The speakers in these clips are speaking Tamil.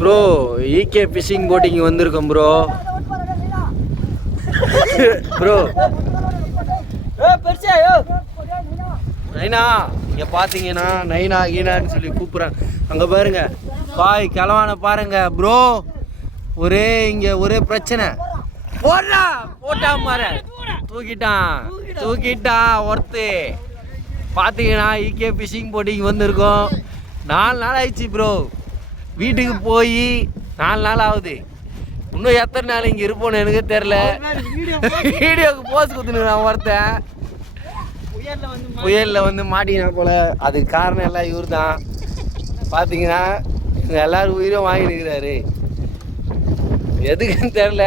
ப்ரோ ஈகே ஃபிஷிங் போட்டிங் வந்திருக்கோம் ப்ரோ. ப்ரோ நைனா இங்கே பார்த்தீங்கன்னா நைனா ஈனான்னு சொல்லி கூப்பிட்றாங்க. அங்கே பாருங்க பாய் கிளவான பாருங்க ப்ரோ. இங்கே ஒரே பிரச்சனை. போட்டான் மாற தூக்கிட்டான் ஒருத்து. பார்த்தீங்கன்னா ஈகே ஃபிஷிங் போட்டிங் வந்திருக்கோம். 4 நாள் ஆயிடுச்சு ப்ரோ. வீட்டுக்கு போய் 4 நாள் ஆகுது. இன்னும் எத்தனை நாள் இங்கே இருப்போன்னு எனக்கு தெரில. வீடியோக்கு போஸ் கொடுத்துனுக்குறான் ஒருத்தன். புயலில் வந்து மாட்டினா போல. அதுக்கு காரணம் எல்லாம் இவர் தான். பார்த்தீங்கன்னா எல்லாரும் உயிரும் வாங்கினுக்கிறாரு. எதுக்குன்னு தெரில.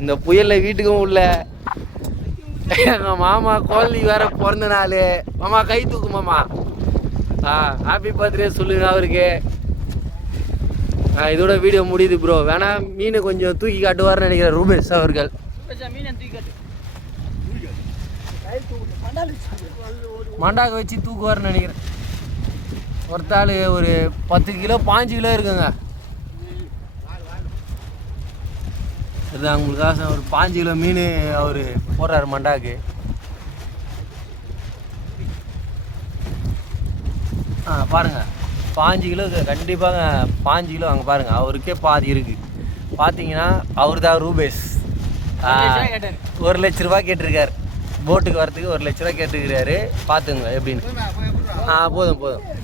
இந்த புயலில் வீட்டுக்கும் உள்ள எங்கள் மாமா குழந்தை வேற பிறந்த நாள். மாமா கை தூக்கு மாமா. ஹாப்பி பர்த்டே சொல்லுங்க அவருக்கு. இதோட வீடியோ முடியுது ப்ரோ. வேணா மீனை கொஞ்சம் தூக்கி காட்டுவார்னு நினைக்கிறேன் ரூபேஷ் அவர்கள். மண்டாக்க வச்சு தூக்குவார்னு நினைக்கிறேன். ஒருத்தாள் ஒரு 10 கிலோ 5 கிலோ இருக்குங்க. இதுதான் உங்களுக்காக ஒரு 5 கிலோ மீன் அவர் போடுறாரு மண்டாக்கு. பாருங்க 5 கிலோ கண்டிப்பாக 5 கிலோ. அங்கே பாருங்க அவருக்கே பாதி இருக்குது. பார்த்தீங்கன்னா அவர் தான் ரூபேஷ். 1 லட்ச ரூபா கேட்டிருக்காரு. போட்டுக்கு வரத்துக்கு 1 லட்ச ரூபா கேட்டுருக்கிறாரு. பார்த்துங்க எப்படின்னு. போதும்